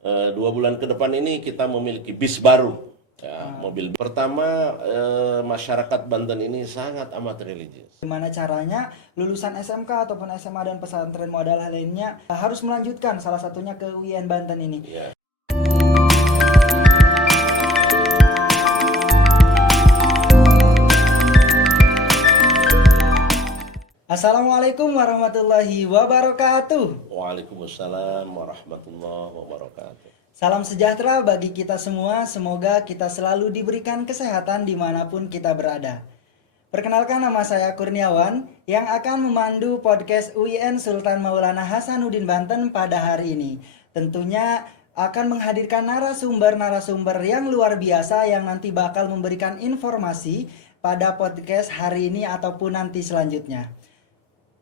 2 bulan ke depan ini kita memiliki bis baru. Ya, mobil pertama, masyarakat Banten ini sangat amat religius. Gimana caranya lulusan SMK ataupun SMA dan pesantren modal lainnya harus melanjutkan salah satunya ke UIN Banten ini. Ya. Assalamualaikum warahmatullahi wabarakatuh. Waalaikumsalam warahmatullahi wabarakatuh. Salam sejahtera bagi kita semua. Semoga kita selalu diberikan kesehatan dimanapun kita berada. Perkenalkan, nama saya Kurniawan yang akan memandu podcast UIN Sultan Maulana Hasanuddin Banten pada hari ini. Tentunya akan menghadirkan narasumber-narasumber yang luar biasa yang nanti bakal memberikan informasi pada podcast hari ini ataupun nanti selanjutnya.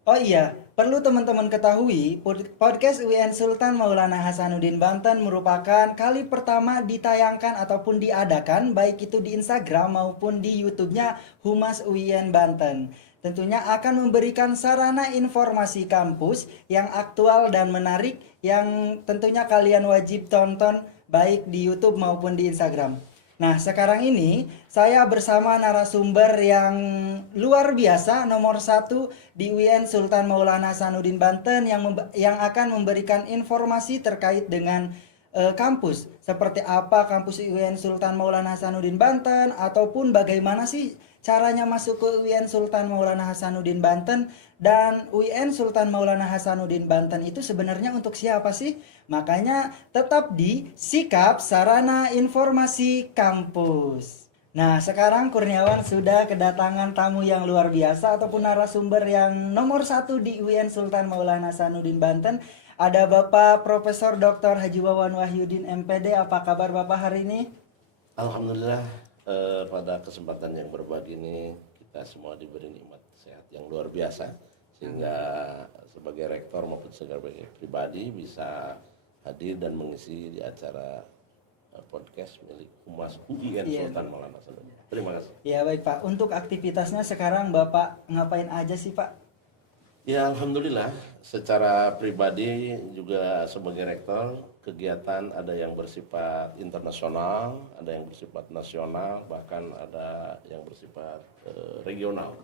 Oh iya, perlu teman-teman ketahui, podcast UIN Sultan Maulana Hasanuddin Banten merupakan kali pertama ditayangkan ataupun diadakan baik itu di Instagram maupun di YouTube-nya Humas UIN Banten. Tentunya akan memberikan sarana informasi kampus yang aktual dan menarik yang tentunya kalian wajib tonton baik di YouTube maupun di Instagram. Nah, sekarang ini saya bersama narasumber yang luar biasa nomor 1 di UIN Sultan Maulana Hasanuddin Banten yang akan memberikan informasi terkait dengan kampus. Seperti apa kampus UIN Sultan Maulana Hasanuddin Banten ataupun bagaimana sih caranya masuk ke UIN Sultan Maulana Hasanuddin Banten, dan UIN Sultan Maulana Hasanuddin Banten itu sebenarnya untuk siapa sih? Makanya tetap di Sikap Sarana Informasi Kampus. Nah, sekarang Kurniawan sudah kedatangan tamu yang luar biasa ataupun narasumber yang nomor 1 di UIN Sultan Maulana Hasanuddin Banten. Ada Bapak Profesor Dr. Haji Wawan Wahyudin MPD. Apa kabar Bapak hari ini? Alhamdulillah, pada kesempatan yang berbagi ini kita semua diberi nikmat sehat yang luar biasa, sehingga sebagai rektor maupun sebagai pribadi bisa hadir dan mengisi di acara podcast milik Humas UIN Sultan Maulana Hasanuddin. Terima kasih. Ya baik Pak, untuk aktivitasnya sekarang Bapak ngapain aja sih Pak? Ya, alhamdulillah, secara pribadi juga sebagai rektor, kegiatan ada yang bersifat internasional, ada yang bersifat nasional, bahkan ada yang bersifat regional.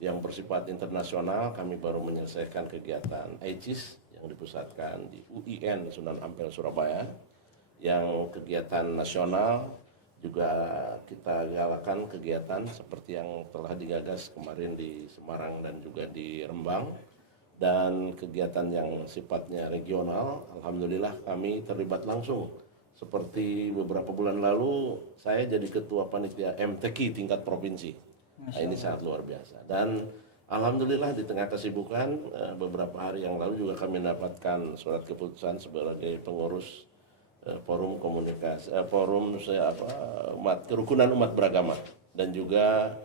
Yang bersifat internasional, kami baru menyelesaikan kegiatan ICIS yang dipusatkan di UIN Sunan Ampel Surabaya. Yang kegiatan nasional juga kita galakan kegiatan seperti yang telah digagas kemarin di Semarang dan juga di Rembang. Dan kegiatan yang sifatnya regional, alhamdulillah kami terlibat langsung. Seperti beberapa bulan lalu saya jadi ketua panitia MTQ tingkat provinsi. Nah, ini sangat luar biasa. Dan alhamdulillah di tengah kesibukan, beberapa hari yang lalu juga kami mendapatkan surat keputusan sebagai pengurus forum komunikasi, kerukunan umat beragama, dan juga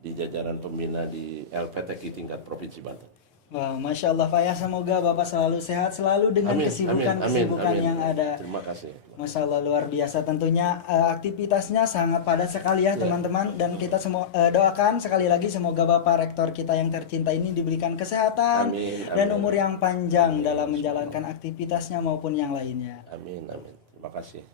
di jajaran pembina di LPTQ tingkat Provinsi Banten. Wah, Masya Allah Pak ya, semoga Bapak selalu sehat selalu dengan kesibukan yang ada. Terima kasih. Masya Allah, luar biasa tentunya. Aktivitasnya sangat padat sekali ya teman-teman, dan kita semua doakan sekali lagi semoga Bapak Rektor kita yang tercinta ini diberikan kesehatan dan umur yang panjang dalam menjalankan aktivitasnya maupun yang lainnya. Amin. Terima kasih.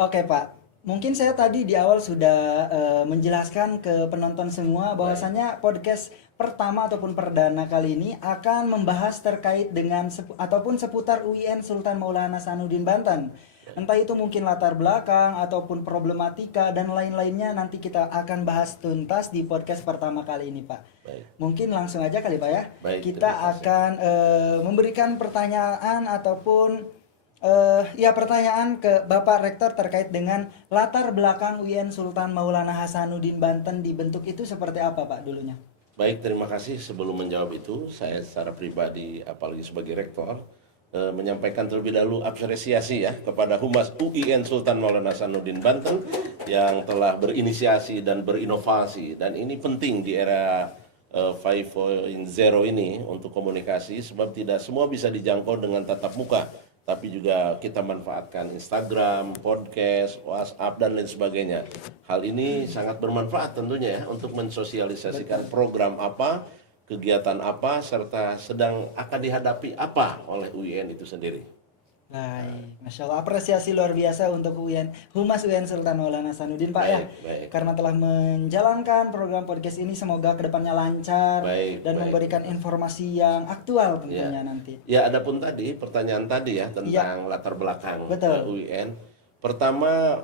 Oke Pak, mungkin saya tadi di awal sudah menjelaskan ke penonton semua bahwasannya podcast pertama ataupun perdana kali ini akan membahas terkait dengan ataupun seputar UIN Sultan Maulana Hasanuddin Banten. Entah itu mungkin latar belakang ataupun problematika dan lain-lainnya, nanti kita akan bahas tuntas di podcast pertama kali ini Pak. Baik. Mungkin langsung aja kali Pak ya. Baik, kita akan memberikan pertanyaan ataupun pertanyaan ke Bapak Rektor terkait dengan latar belakang UIN Sultan Maulana Hasanuddin Banten dibentuk itu seperti apa Pak dulunya? Baik, terima kasih. Sebelum menjawab itu, saya secara pribadi, apalagi sebagai rektor, menyampaikan terlebih dahulu apresiasi ya kepada Humas UIN Sultan Maulana Hasanuddin Banten yang telah berinisiasi dan berinovasi, dan ini penting di era 5.0 ini untuk komunikasi, sebab tidak semua bisa dijangkau dengan tatap muka, tapi juga kita manfaatkan Instagram, podcast, WhatsApp, dan lain sebagainya. Hal ini sangat bermanfaat tentunya ya untuk mensosialisasikan program apa, kegiatan apa, serta sedang akan dihadapi apa oleh UIN itu sendiri. Baik, Masya Allah, apresiasi luar biasa untuk UIN, Humas UIN Sultan Maulana Hasanuddin Pak ya, Baik, baik, karena telah menjalankan program podcast ini, semoga kedepannya lancar baik, dan baik. memberikan informasi yang aktual Ya, tentunya nanti. ya adapun tadi pertanyaan tadi ya Iya, tentang latar belakang betul. UIN. Pertama,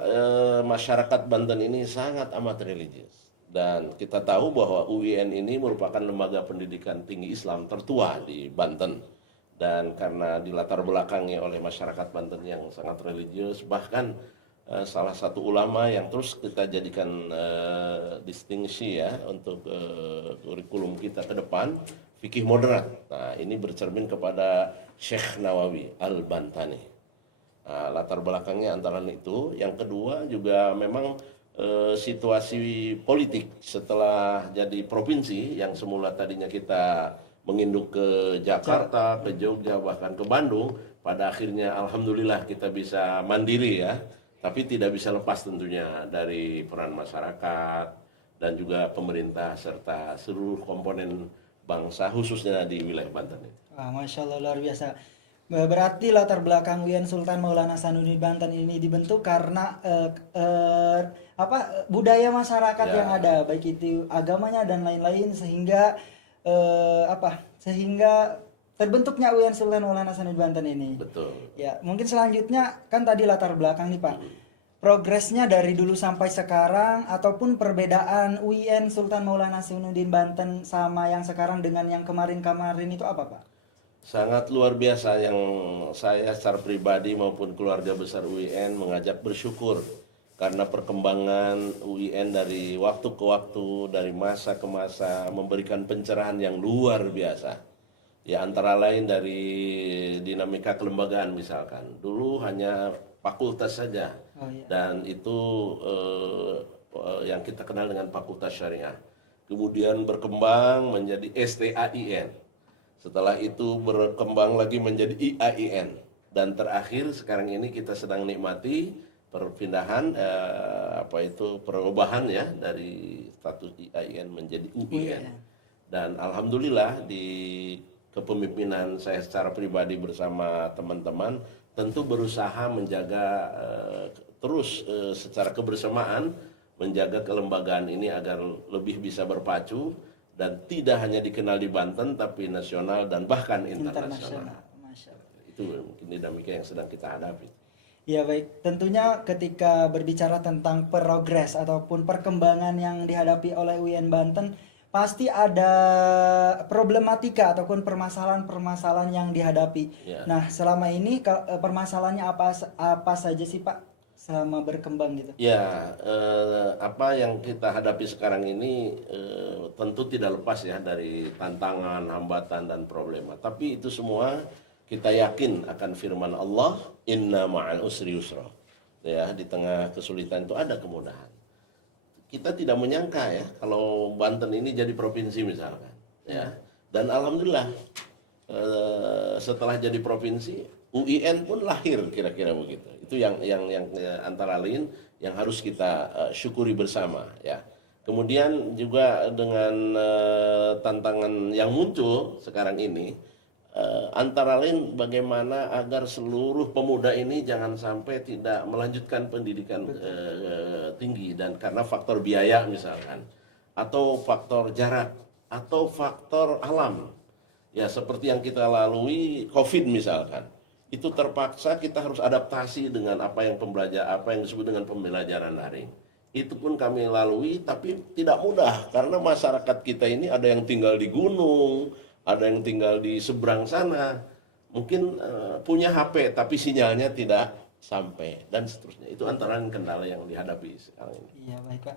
masyarakat Banten ini sangat amat religius dan kita tahu bahwa UIN ini merupakan lembaga pendidikan tinggi Islam tertua di Banten. Dan karena dilatar belakangi oleh masyarakat Banten yang sangat religius, bahkan salah satu ulama yang terus kita jadikan distingsi ya untuk kurikulum kita ke depan, fikih moderat. Nah, ini bercermin kepada Syekh Nawawi Al-Bantani. Nah, latar belakangnya antara lain itu. Yang kedua juga memang situasi politik setelah jadi provinsi yang semula tadinya kita menginduk ke Jakarta, ke Jogja, bahkan ke Bandung, pada akhirnya alhamdulillah kita bisa mandiri ya. Tapi tidak bisa lepas tentunya dari peran masyarakat dan juga pemerintah serta seluruh komponen bangsa khususnya di wilayah Banten itu. Wah, Masya Allah luar biasa. Berarti latar belakang UIN Sultan Maulana Hasanuddin Banten ini dibentuk karena budaya masyarakat Ya, yang ada, baik itu agamanya dan lain-lain, sehingga sehingga terbentuknya UIN Sultan Maulana Hasanuddin Banten ini. betul. Ya, mungkin selanjutnya kan tadi latar belakang nih Pak. Progresnya dari dulu sampai sekarang ataupun perbedaan UIN Sultan Maulana Hasanuddin Banten sama yang sekarang dengan yang kemarin-kemarin itu apa Pak? Sangat luar biasa yang saya secara pribadi maupun keluarga besar UIN mengajak bersyukur karena perkembangan UIN dari waktu ke waktu, dari masa ke masa memberikan pencerahan yang luar biasa. Ya antara lain dari dinamika kelembagaan misalkan. Dulu hanya fakultas saja Oh iya. dan itu yang kita kenal dengan fakultas syariah. Kemudian berkembang menjadi STAIN. Setelah itu berkembang lagi menjadi IAIN dan terakhir sekarang ini kita sedang nikmati perpindahan perubahan ya dari status IAIN menjadi UIN. Dan alhamdulillah di kepemimpinan saya secara pribadi bersama teman-teman tentu berusaha menjaga terus secara kebersamaan menjaga kelembagaan ini agar lebih bisa berpacu dan tidak hanya dikenal di Banten tapi nasional dan bahkan internasional. Masya Allah. Itu mungkin dinamika yang sedang kita hadapi. Ya baik, tentunya ketika berbicara tentang progres ataupun perkembangan yang dihadapi oleh UIN Banten, pasti ada problematika ataupun permasalahan-permasalahan yang dihadapi. Ya. Nah, selama ini permasalahannya apa saja sih Pak selama berkembang gitu? Ya, apa yang kita hadapi sekarang ini tentu tidak lepas ya dari tantangan, hambatan dan problema. Tapi itu semua kita yakin akan firman Allah, Inna ma'al usri yusra. Ya, di tengah kesulitan itu ada kemudahan. Kita tidak menyangka ya kalau Banten ini jadi provinsi misalkan, ya. Dan alhamdulillah setelah jadi provinsi UIN pun lahir kira-kira begitu. Itu yang antara lain yang harus kita syukuri bersama ya. Kemudian juga dengan tantangan yang muncul sekarang ini antara lain bagaimana agar seluruh pemuda ini jangan sampai tidak melanjutkan pendidikan tinggi dan karena faktor biaya misalkan atau faktor jarak atau faktor alam. Ya seperti yang kita lalui COVID misalkan. Itu terpaksa kita harus adaptasi dengan apa yang disebut dengan pembelajaran daring. Itu pun kami lalui tapi tidak mudah karena masyarakat kita ini ada yang tinggal di gunung, ada yang tinggal di seberang sana. Mungkin punya HP tapi sinyalnya tidak sampai dan seterusnya. Itu antara kendala yang dihadapi sekarang ini. Iya baik Pak.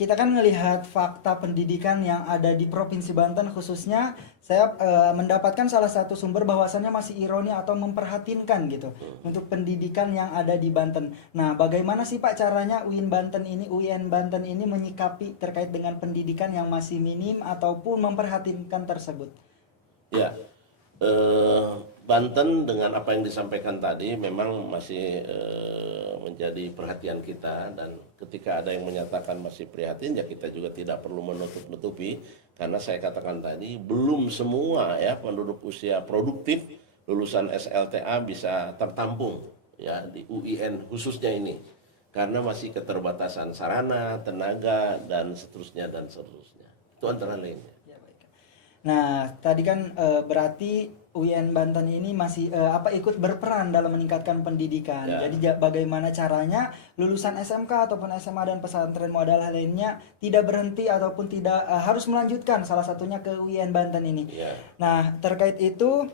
Kita kan melihat fakta pendidikan yang ada di Provinsi Banten khususnya, saya mendapatkan salah satu sumber bahwasannya masih ironi atau memperhatinkan gitu untuk pendidikan yang ada di Banten. Nah, bagaimana sih Pak caranya UIN Banten ini menyikapi terkait dengan pendidikan yang masih minim ataupun memperhatinkan tersebut? Ya, Banten dengan apa yang disampaikan tadi memang masih menjadi perhatian kita dan ketika ada yang menyatakan masih prihatin ya kita juga tidak perlu menutup-nutupi karena saya katakan tadi belum semua ya penduduk usia produktif lulusan SLTA bisa tertampung ya di UIN khususnya ini, karena masih keterbatasan sarana, tenaga dan seterusnya dan seterusnya. Itu antara lainnya. Ya, baik. Nah, tadi kan berarti UIN Banten ini masih ikut berperan dalam meningkatkan pendidikan. Ya. Jadi bagaimana caranya lulusan SMK ataupun SMA dan pesantren modal lainnya tidak berhenti ataupun tidak harus melanjutkan salah satunya ke UIN Banten ini. Ya. Nah, terkait itu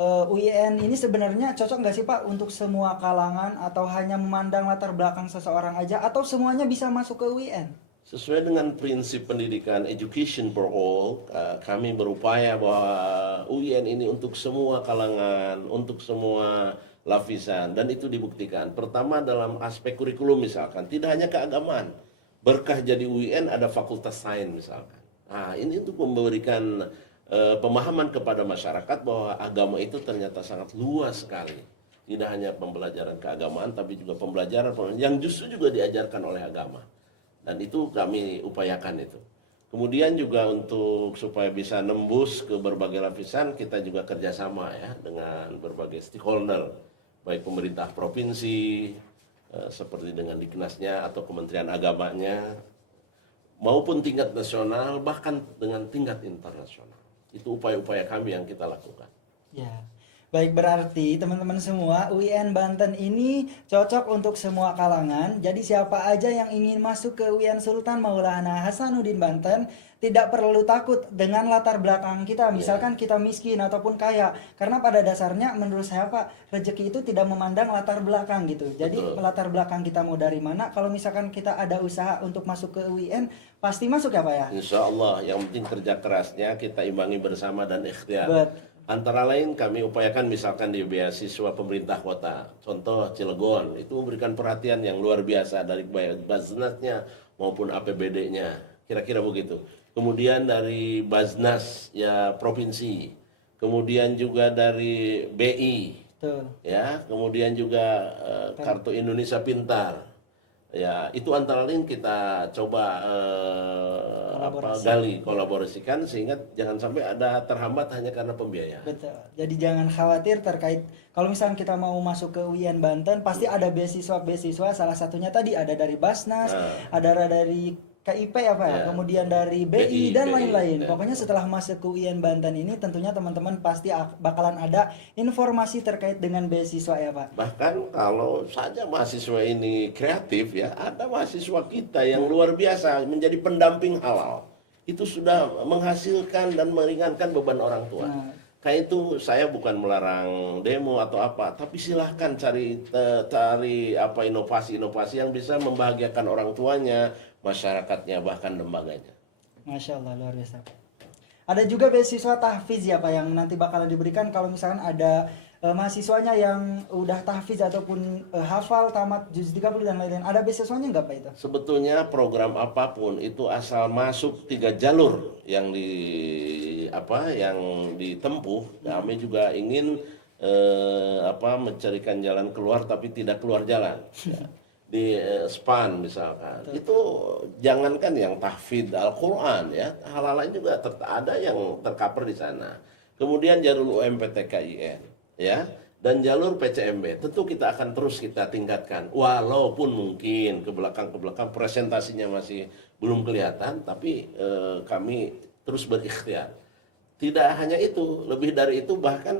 UIN ini sebenarnya cocok nggak sih Pak untuk semua kalangan atau hanya memandang latar belakang seseorang aja atau semuanya bisa masuk ke UIN? Sesuai dengan prinsip pendidikan education for all, kami berupaya bahwa UIN ini untuk semua kalangan, untuk semua lapisan, dan itu dibuktikan. Pertama dalam aspek kurikulum misalkan, tidak hanya keagamaan. Berkah jadi UIN ada fakultas sains misalkan. Nah, ini untuk memberikan pemahaman kepada masyarakat bahwa agama itu ternyata sangat luas sekali. Tidak hanya pembelajaran keagamaan, tapi juga pembelajaran yang justru juga diajarkan oleh agama. Dan itu kami upayakan itu. Kemudian juga untuk supaya bisa nembus ke berbagai lapisan, kita juga kerjasama ya dengan berbagai stakeholder, baik pemerintah provinsi, seperti dengan Diknasnya atau Kementerian Agamanya, maupun tingkat nasional, bahkan dengan tingkat internasional. Itu upaya-upaya kami yang kita lakukan. Ya. Baik, berarti teman-teman semua UIN Banten ini cocok untuk semua kalangan. Jadi siapa aja yang ingin masuk ke UIN Sultan Maulana Hasanuddin Banten tidak perlu takut dengan latar belakang kita. Misalkan kita miskin ataupun kaya. Karena pada dasarnya menurut saya Pak, rezeki itu tidak memandang latar belakang gitu. Jadi latar belakang kita mau dari mana, kalau misalkan kita ada usaha untuk masuk ke UIN, pasti masuk ya Pak ya? Insya Allah, yang penting kerja kerasnya kita imbangi bersama dan ikhtiar. Antara lain kami upayakan misalkan di beasiswa pemerintah kota, contoh Cilegon, itu memberikan perhatian yang luar biasa dari baik Basnasnya maupun APBD-nya, kira-kira begitu. Kemudian dari Basnas ya provinsi, kemudian juga dari BI, ya, kemudian juga Kartu Indonesia Pintar. Ya, itu antara lain kita coba gali, kolaborasikan sehingga jangan sampai ada terhambat hanya karena pembiayaan. Betul. Jadi jangan khawatir terkait kalau misalnya kita mau masuk ke UIN Banten pasti ada beasiswa salah satunya tadi ada dari Basnas, ada dari KIP apa ya, kemudian dari BI dan lain-lain. Pokoknya setelah masuk ke UIN Banten ini tentunya teman-teman pasti bakalan ada informasi terkait dengan beasiswa ya Pak. Bahkan kalau saja mahasiswa ini kreatif ya, ada mahasiswa kita yang luar biasa menjadi pendamping halal. Itu sudah menghasilkan dan meringankan beban orang tua. Kayak itu saya bukan melarang demo atau apa, tapi silahkan cari apa inovasi-inovasi yang bisa membahagiakan orang tuanya, masyarakatnya, bahkan lembaganya. Masya Allah, luar biasa. Ada juga beasiswa tahfiz ya Pak yang nanti bakalan diberikan kalau misalkan ada mahasiswanya yang udah tahfiz ataupun hafal tamat juz 30 dan lain-lain. Ada beasiswanya nggak Pak itu? Sebetulnya program apapun itu asal masuk 3 jalur yang ditempuh, kami juga ingin mencarikan jalan keluar tapi tidak keluar jalan. Ya. Di SPAN misalkan, itu jangankan yang tahfidz Al-Quran ya, hal lain juga ada yang tercover di sana. Kemudian jalur UMPTKIN ya, dan jalur PCMB tentu kita akan terus kita tingkatkan, walaupun mungkin ke belakang presentasinya masih belum kelihatan, tapi kami terus berikhtiar. Tidak hanya itu, lebih dari itu bahkan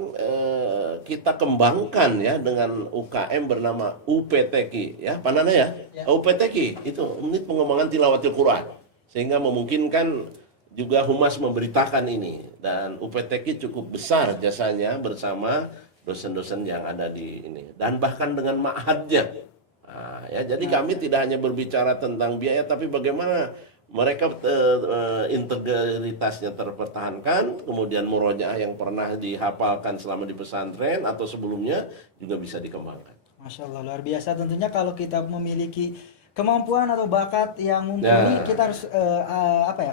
kita kembangkan ya dengan UKM bernama UPTQ ya, apa namanya ya? UPTQ itu unit pengembangan tilawatil Quran, sehingga memungkinkan juga Humas memberitakan ini, dan UPTQ cukup besar jasanya bersama dosen-dosen yang ada di ini dan bahkan dengan ma'hadnya. Nah, ya, jadi kami tidak hanya berbicara tentang biaya tapi bagaimana mereka integritasnya terpertahankan, kemudian murojaah yang pernah dihafalkan selama di pesantren atau sebelumnya juga bisa dikembangkan. Masya Allah, luar biasa. Tentunya kalau kita memiliki kemampuan atau bakat yang mumpuni, kita harus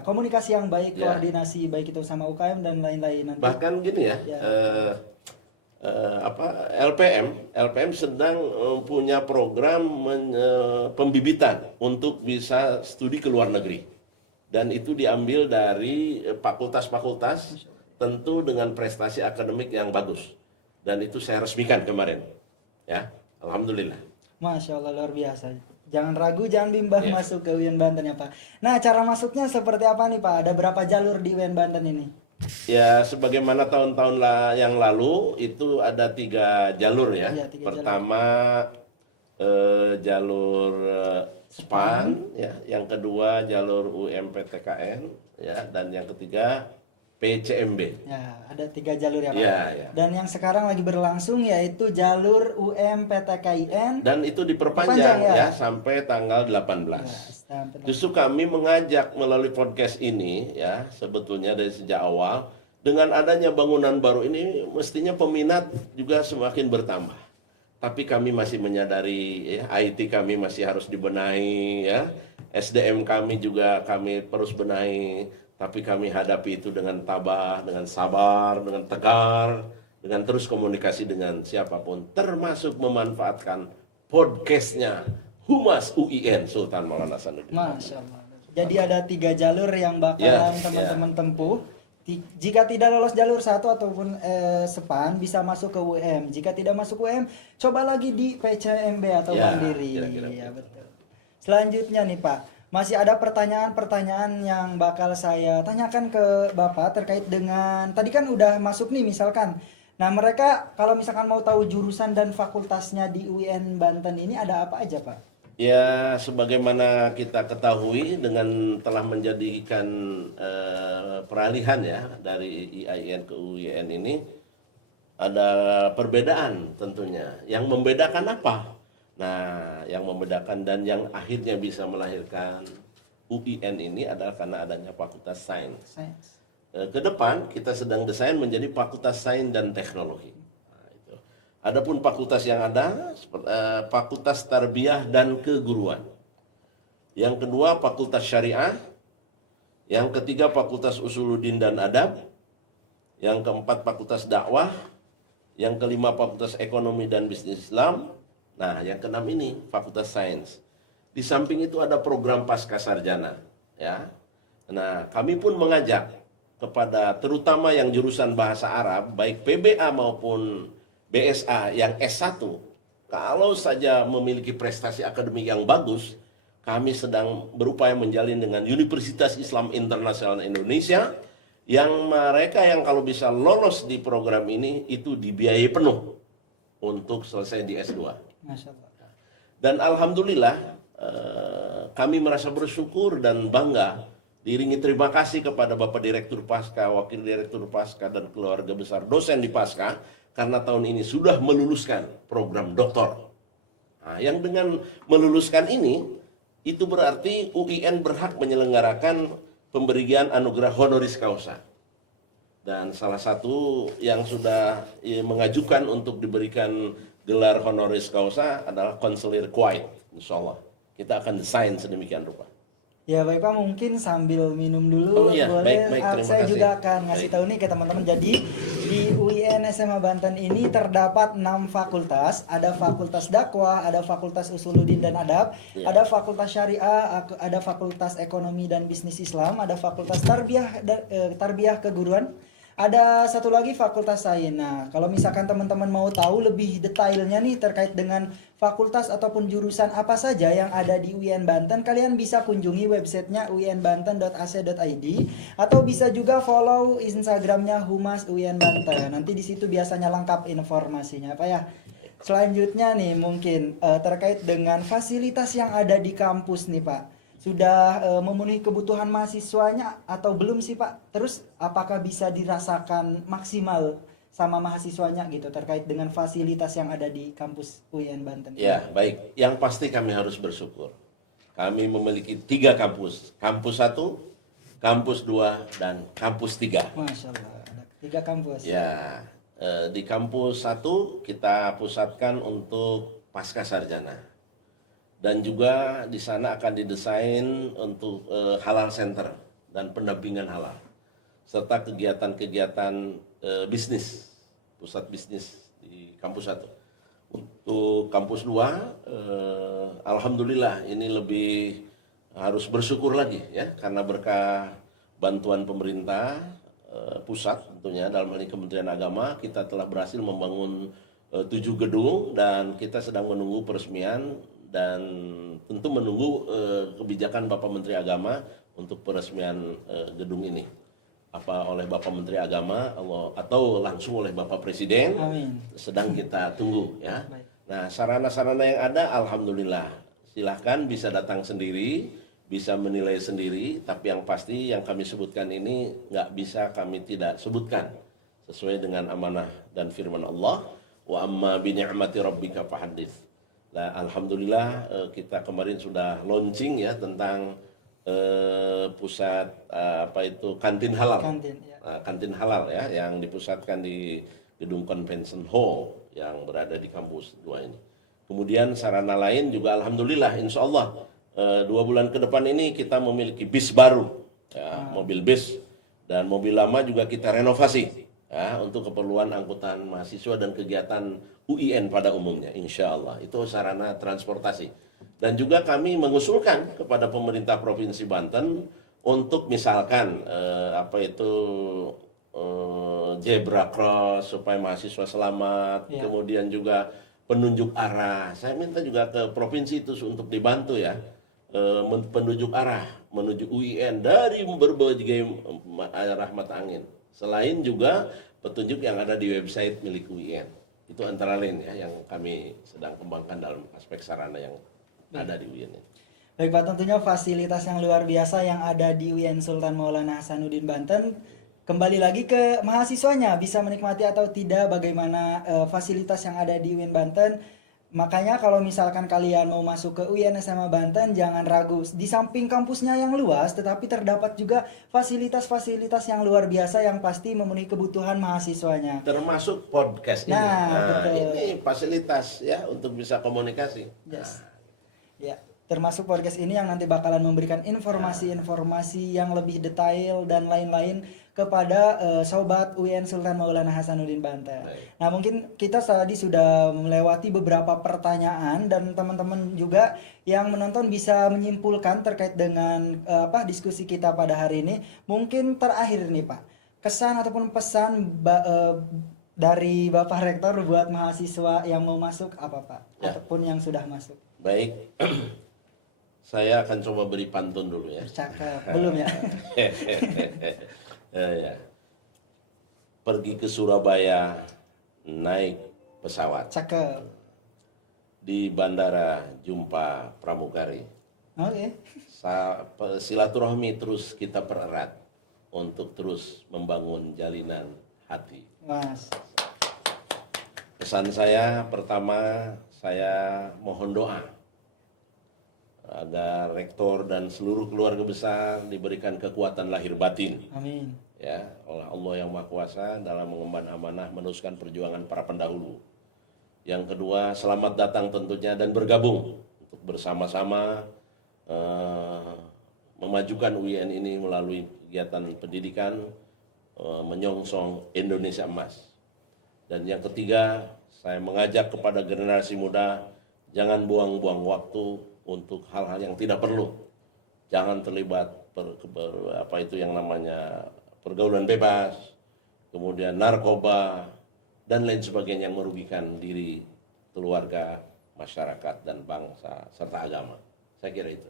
komunikasi yang baik, koordinasi baik itu sama UKM dan lain-lain. Bahkan gini ya. LPM sedang punya program pembibitan untuk bisa studi ke luar negeri, dan itu diambil dari fakultas-fakultas tentu dengan prestasi akademik yang bagus, dan itu saya resmikan kemarin. Ya, alhamdulillah. Masya Allah, luar biasa. Jangan ragu, jangan bimbang Ya. masuk ke UIN Banten ya Pak. Nah, cara masuknya seperti apa nih Pak? Ada berapa jalur di UIN Banten ini? Ya, sebagaimana tahun-tahun yang lalu itu ada 3 jalur ya. Iya, 3 jalur. Pertama jalur SPAN, ya. Yang kedua jalur UMPTKN, ya. Dan yang ketiga PCMB. Ya, ada 3 jalur ya Pak. Iya, iya. Dan yang sekarang lagi berlangsung yaitu jalur UMPTKIN. Dan itu Diperpanjang, diperpanjang ya sampai tanggal 18. Sampai Justru kami mengajak melalui podcast ini ya, sebetulnya dari sejak awal, dengan adanya bangunan baru ini mestinya peminat juga semakin bertambah. Tapi kami masih menyadari ya, IT kami masih harus dibenahi ya. SDM kami juga kami terus benahi, tapi kami hadapi itu dengan tabah, dengan sabar, dengan tegar, dengan terus komunikasi dengan siapapun, termasuk memanfaatkan podcastnya Humas UIN Sultan Maulana Hasanuddin. Masya Allah. Jadi ada 3 jalur yang bakalan Ya, teman-teman tempuh. Jika tidak lolos jalur 1 ataupun SPAN bisa masuk ke UM. Jika tidak masuk UM, coba lagi di PCMB atau Ya, Mandiri. kira-kira Ya, betul. Selanjutnya nih Pak, masih ada pertanyaan-pertanyaan yang bakal saya tanyakan ke Bapak terkait dengan tadi kan udah masuk nih misalkan. Nah, mereka kalau misalkan mau tahu jurusan dan fakultasnya di UIN Banten ini ada apa aja, Pak? Ya, sebagaimana kita ketahui dengan telah menjadikan peralihan ya dari IAIN ke UIN ini ada perbedaan tentunya. Yang membedakan apa? Nah, yang membedakan dan yang akhirnya bisa melahirkan UIN ini adalah karena adanya Fakultas Sains. Sains. Ke depan kita sedang desain menjadi Fakultas Sains dan Teknologi. Nah, itu. Adapun fakultas yang ada Fakultas Tarbiyah dan Keguruan. Yang kedua Fakultas Syariah. Yang ketiga Fakultas Usuluddin dan Adab. Yang keempat Fakultas Dakwah. Yang kelima Fakultas Ekonomi dan Bisnis Islam. Nah, yang keenam ini Fakultas Sains. Di samping itu ada program pasca sarjana, ya. Nah, kami pun mengajak kepada terutama yang jurusan bahasa Arab, baik PBA maupun BSA yang S1, kalau saja memiliki prestasi akademik yang bagus, kami sedang berupaya menjalin dengan Universitas Islam Internasional Indonesia, yang mereka yang kalau bisa lolos di program ini itu dibiayai penuh untuk selesai di S2. Masya Allah. Dan alhamdulillah kami merasa bersyukur dan bangga diiringi terima kasih kepada Bapak Direktur Pasca, Wakil Direktur Pasca, dan keluarga besar dosen di Pasca karena tahun ini sudah meluluskan program doktor. Nah, yang dengan meluluskan ini itu berarti UIN berhak menyelenggarakan pemberian anugerah honoris causa. Dan salah satu yang sudah mengajukan untuk diberikan gelar honoris causa adalah konselir Kuwait, insya Allah. Kita akan desain sedemikian rupa. Ya baik Pak, mungkin sambil minum dulu Oh iya, boleh. baik, terima Saya kasih. juga akan ngasih Baik. tahu nih ke teman-teman. Jadi di UIN SMA Banten ini terdapat 6 fakultas. Ada Fakultas Dakwah, ada Fakultas Usuluddin dan Adab, Iya. ada Fakultas Syariah, ada Fakultas Ekonomi dan Bisnis Islam, ada Fakultas Tarbiyah Keguruan. Ada satu lagi Fakultas Sains. Nah, kalau misalkan teman-teman mau tahu lebih detailnya nih terkait dengan fakultas ataupun jurusan apa saja yang ada di UIN Banten, kalian bisa kunjungi websitenya uinbanten.ac.id atau bisa juga follow Instagramnya Humas UIN Banten. Nanti di situ biasanya lengkap informasinya, Pak ya. Selanjutnya nih mungkin terkait dengan fasilitas yang ada di kampus nih, Pak. Sudah memenuhi kebutuhan mahasiswanya atau belum sih Pak? Terus apakah bisa dirasakan maksimal sama mahasiswanya gitu terkait dengan fasilitas yang ada di kampus UIN Banten? Ya, baik. Yang pasti kami harus bersyukur. Kami memiliki 3 kampus. Kampus 1, kampus 2, dan kampus 3. Masya Allah, ada 3 kampus. Ya, di kampus 1 kita pusatkan untuk pasca sarjana. Dan juga di sana akan didesain untuk halal center dan pendampingan halal serta kegiatan-kegiatan bisnis, pusat bisnis di kampus 1. Untuk kampus 2 alhamdulillah ini lebih harus bersyukur lagi ya karena berkah bantuan pemerintah pusat tentunya dalam hal ini Kementerian Agama, kita telah berhasil membangun 7 gedung dan kita sedang menunggu peresmian dan tentu menunggu kebijakan Bapak Menteri Agama untuk peresmian gedung ini. Apa oleh Bapak Menteri Agama atau langsung oleh Bapak Presiden. Amin. Sedang kita tunggu ya. Baik. Nah, sarana-sarana yang ada alhamdulillah. Silahkan bisa datang sendiri, bisa menilai sendiri, tapi yang pasti yang kami sebutkan ini nggak bisa kami tidak sebutkan sesuai dengan amanah dan firman Allah, wa amma bi ni'mati rabbika fahaddits. Nah, alhamdulillah kita kemarin sudah launching ya tentang pusat kantin halal. Kantin, ya. Kantin halal ya yang dipusatkan di Gedung Convention Hall yang berada di kampus 2 ini. Kemudian sarana lain juga alhamdulillah insya Allah 2 bulan ke depan ini kita memiliki bis baru ya, mobil bis dan mobil lama juga kita renovasi ya, untuk keperluan angkutan mahasiswa dan kegiatan UIN pada umumnya insya Allah. Itu sarana transportasi. Dan juga kami mengusulkan kepada pemerintah Provinsi Banten untuk misalkan zebra cross supaya mahasiswa selamat, Ya. kemudian juga penunjuk arah. Saya minta juga ke provinsi itu untuk dibantu ya, penunjuk arah menuju UIN dari berbagai arah mata angin. Selain juga petunjuk yang ada di website milik UIN. Itu antara lain ya yang kami sedang kembangkan dalam aspek sarana yang ada di UIN. Baik Pak, tentunya fasilitas yang luar biasa yang ada di UIN Sultan Maulana Hasanuddin Banten. Kembali lagi ke mahasiswanya, bisa menikmati atau tidak bagaimana fasilitas yang ada di UIN Banten. Makanya kalau misalkan kalian mau masuk ke UIN SMA Banten, jangan ragu. Di samping kampusnya yang luas, tetapi terdapat juga fasilitas-fasilitas yang luar biasa yang pasti memenuhi kebutuhan mahasiswanya. Termasuk podcast ini. Betul. Ini fasilitas ya untuk bisa komunikasi. Yes. Ya, termasuk podcast ini yang nanti bakalan memberikan informasi-informasi yang lebih detail dan lain-lain kepada sobat UIN Sultan Maulana Hasanuddin Banten. Baik. Nah, mungkin kita tadi sudah melewati beberapa pertanyaan dan teman-teman juga yang menonton bisa menyimpulkan terkait dengan diskusi kita pada hari ini. Mungkin terakhir nih Pak, kesan ataupun pesan dari Bapak Rektor buat mahasiswa yang mau masuk apa Pak? Ya. Ataupun yang sudah masuk. Baik, saya akan coba beri pantun dulu ya. Cakep, belum ya? Ya. Pergi ke Surabaya naik pesawat. Cakep. Di bandara jumpa pramugari. Oke. Silaturahmi terus kita pererat untuk terus membangun jalinan hati. Mas. Pesan saya pertama, saya mohon doa agar rektor dan seluruh keluarga besar diberikan kekuatan lahir batin Amin. ya oleh Allah yang Maha Kuasa dalam mengemban amanah meneruskan perjuangan para pendahulu. Yang kedua, selamat datang tentunya dan bergabung untuk bersama-sama memajukan UIN ini melalui kegiatan pendidikan menyongsong Indonesia Emas. Dan yang ketiga, saya mengajak kepada generasi muda, jangan buang-buang waktu untuk hal-hal yang tidak perlu. Jangan terlibat yang namanya pergaulan bebas, kemudian narkoba, dan lain sebagainya yang merugikan diri, keluarga, masyarakat, dan bangsa, serta agama. Saya kira itu.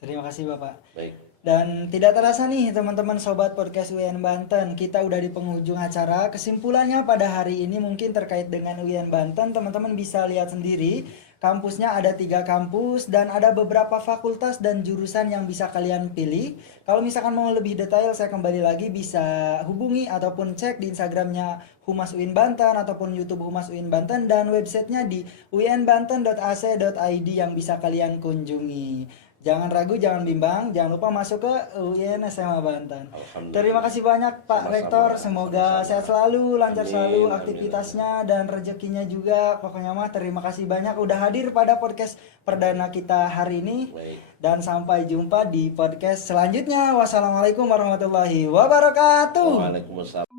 Terima kasih Bapak. Baik. Dan tidak terasa nih teman-teman sobat podcast UIN Banten, kita udah di penghujung acara. Kesimpulannya pada hari ini mungkin terkait dengan UIN Banten, teman-teman bisa lihat sendiri. Kampusnya ada 3 kampus dan ada beberapa fakultas dan jurusan yang bisa kalian pilih. Kalau misalkan mau lebih detail, saya kembali lagi bisa hubungi ataupun cek di Instagramnya Humas UIN Banten ataupun YouTube Humas UIN Banten dan websitenya di uinbanten.ac.id yang bisa kalian kunjungi. Jangan ragu, jangan bimbang, jangan lupa masuk ke UIN SMA Banten. Terima kasih banyak Pak Sama-sama. Rektor, semoga Sama-sama. sehat selalu, lancar Amin, selalu amin. aktivitasnya dan rezekinya juga. Pokoknya mah terima kasih banyak udah hadir pada podcast perdana kita hari ini. Baik. Dan sampai jumpa di podcast selanjutnya. Wassalamualaikum warahmatullahi wabarakatuh. Waalaikumsalam.